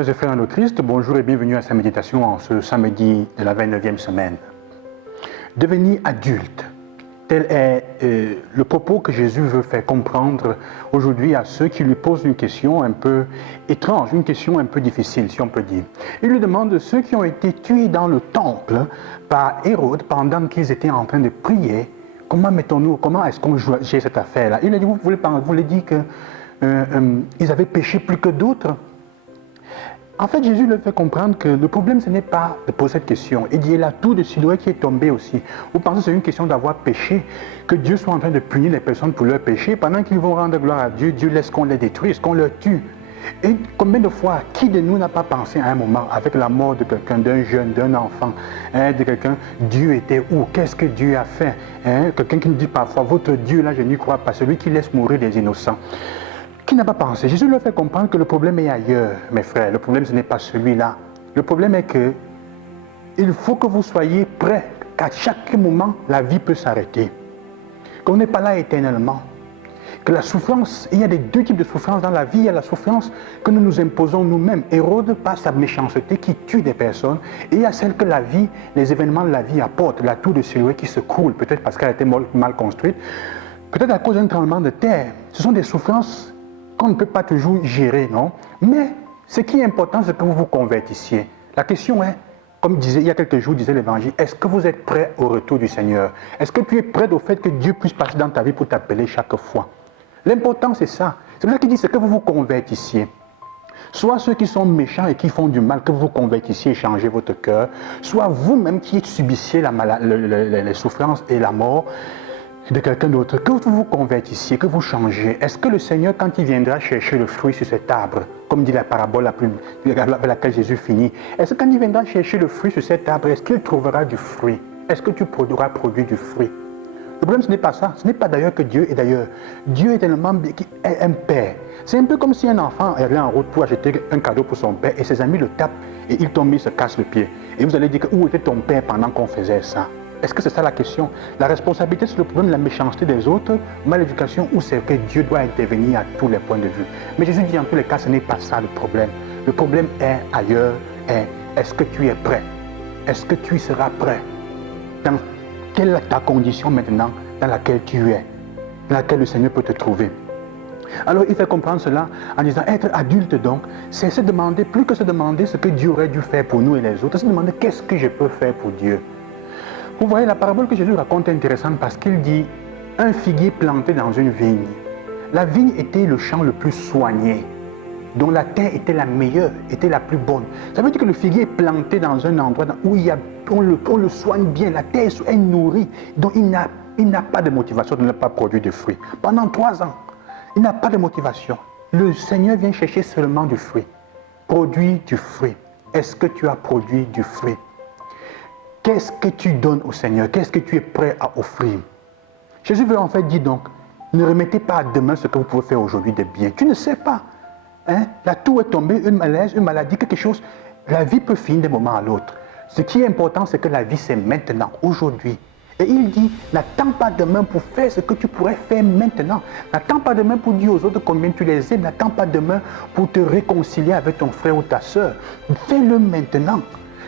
Sœurs et frères dans le Christ, bonjour et bienvenue à sa méditation en ce samedi de la 29e semaine. Devenir adulte, tel est le propos que Jésus veut faire comprendre aujourd'hui à ceux qui lui posent une question un peu étrange, une question un peu difficile si on peut dire. Il lui demande ceux qui ont été tués dans le temple par Hérode pendant qu'ils étaient en train de prier, comment est-ce qu'on gère cette affaire-là? Il a dit, vous voulez dire qu'ils avaient péché plus que d'autres? En fait, Jésus leur fait comprendre que le problème, ce n'est pas de poser cette question. Il dit, la tour de Siloé qui est tombée aussi. Vous pensez que c'est une question d'avoir péché, que Dieu soit en train de punir les personnes pour leur péché, pendant qu'ils vont rendre gloire à Dieu, Dieu laisse qu'on les détruise, qu'on leur tue. Et combien de fois, qui de nous n'a pas pensé à un moment, avec la mort de quelqu'un, d'un jeune, d'un enfant, de quelqu'un, Dieu était où? Qu'est-ce que Dieu a fait? Quelqu'un qui nous dit parfois, votre Dieu, là, je n'y crois pas, celui qui laisse mourir les innocents. Qui n'a pas pensé? Jésus leur fait comprendre que le problème est ailleurs, mes frères. Le problème, ce n'est pas celui-là. Le problème est que il faut que vous soyez prêts qu'à chaque moment, la vie peut s'arrêter. Qu'on n'est pas là éternellement. Que la souffrance, il y a deux types de souffrance dans la vie. Il y a la souffrance que nous nous imposons nous-mêmes. Hérode, par sa méchanceté, qui tue des personnes. Et il y a celle que la vie, les événements de la vie apportent. La tour de Siloé qui se coule, peut-être parce qu'elle a été mal construite. Peut-être à cause d'un tremblement de terre. Ce sont des souffrances qu'on ne peut pas toujours gérer, non? Mais ce qui est important, c'est que vous vous convertissiez. La question est, comme il y a quelques jours, disait l'Évangile, est-ce que vous êtes prêt au retour du Seigneur? Est-ce que tu es prêt au fait que Dieu puisse passer dans ta vie pour t'appeler chaque fois? L'important, c'est ça. C'est pour ça qu'il dit, c'est que vous vous convertissiez. Soit ceux qui sont méchants et qui font du mal, que vous vous convertissiez et changez votre cœur, soit vous-même qui subissiez les souffrances et la mort de quelqu'un d'autre, que vous vous convertissiez, que vous changez. Est-ce que le Seigneur, quand il viendra chercher le fruit sur cet arbre, comme dit la parabole avec laquelle Jésus finit, est-ce que quand il viendra chercher le fruit sur cet arbre, est-ce qu'il trouvera du fruit? Est-ce que tu auras produit du fruit? Le problème, ce n'est pas ça. Ce n'est pas d'ailleurs que Dieu est d'ailleurs. Dieu est tellement un père. C'est un peu comme si un enfant allait en route pour acheter un cadeau pour son père et ses amis le tapent et il tombe, il se casse le pied. Et vous allez dire, où était ton père pendant qu'on faisait ça? Est-ce que c'est ça la question? La responsabilité, c'est le problème de la méchanceté des autres, mal éducation, ou c'est que Dieu doit intervenir à tous les points de vue? Mais Jésus dit en tous les cas, ce n'est pas ça le problème. Le problème est ailleurs, est-ce que tu es prêt? Est-ce que tu seras prêt? Quelle est ta condition maintenant dans laquelle tu es, dans laquelle le Seigneur peut te trouver? Alors il fait comprendre cela en disant, être adulte donc, c'est se demander, plus que se demander ce que Dieu aurait dû faire pour nous et les autres, c'est se demander qu'est-ce que je peux faire pour Dieu. Vous voyez, la parabole que Jésus raconte est intéressante parce qu'il dit un figuier planté dans une vigne. La vigne était le champ le plus soigné, dont la terre était la meilleure, était la plus bonne. Ça veut dire que le figuier est planté dans un endroit où on le soigne bien, la terre est nourrie, donc il n'a pas de motivation de ne pas produire de fruits. Pendant 3 ans, il n'a pas de motivation. Le Seigneur vient chercher seulement du fruit. Produis du fruit. Est-ce que tu as produit du fruit? Qu'est-ce que tu donnes au Seigneur? Qu'est-ce que tu es prêt à offrir? Jésus veut en fait dire donc, ne remettez pas à demain ce que vous pouvez faire aujourd'hui de bien. Tu ne sais pas. La tour est tombée, une malaise, une maladie, quelque chose. La vie peut finir d'un moment à l'autre. Ce qui est important, c'est que la vie, c'est maintenant, aujourd'hui. Et il dit, n'attends pas demain pour faire ce que tu pourrais faire maintenant. N'attends pas demain pour dire aux autres combien tu les aimes. N'attends pas demain pour te réconcilier avec ton frère ou ta soeur. Fais-le maintenant.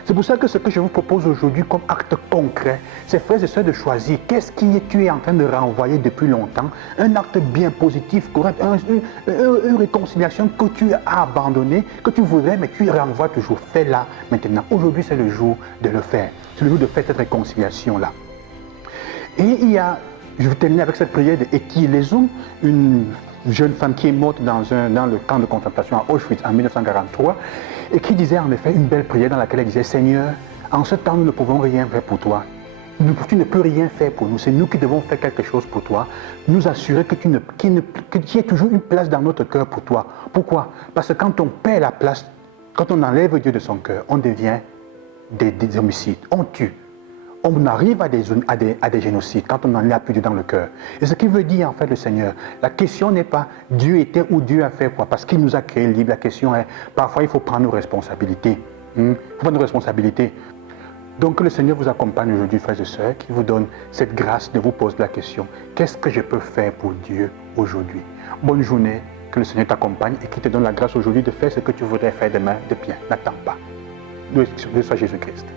C'est pour ça que ce que je vous propose aujourd'hui comme acte concret, c'est, frères et sœurs, de choisir qu'est-ce que tu es en train de renvoyer depuis longtemps, un acte bien positif, correct, une réconciliation que tu as abandonnée, que tu voudrais, mais tu renvoies toujours. Fais-la maintenant. Aujourd'hui, c'est le jour de le faire. C'est le jour de faire cette réconciliation-là. Et je vais terminer avec cette prière de Eki Lezum, une jeune femme qui est morte dans le camp de concentration à Auschwitz en 1943, et qui disait en effet une belle prière dans laquelle elle disait, Seigneur, en ce temps nous ne pouvons rien faire pour toi. Tu ne peux rien faire pour nous, c'est nous qui devons faire quelque chose pour toi, nous assurer que tu aies toujours une place dans notre cœur pour toi. Pourquoi? Parce que quand on perd la place, quand on enlève Dieu de son cœur, on devient des homicides, on tue. On arrive à des génocides quand on n'en a plus Dieu dans le cœur. Et ce qui veut dire en fait le Seigneur, la question n'est pas Dieu était ou Dieu a fait quoi, parce qu'il nous a créé libres. La question est, parfois il faut prendre nos responsabilités. Il faut prendre nos responsabilités. Donc que le Seigneur vous accompagne aujourd'hui, frères et sœurs, qui vous donne cette grâce de vous poser la question, qu'est-ce que je peux faire pour Dieu aujourd'hui? Bonne journée Que le Seigneur t'accompagne et qu'il te donne la grâce aujourd'hui de faire ce que tu voudrais faire demain de bien. N'attends pas. Loué soit Jésus-Christ.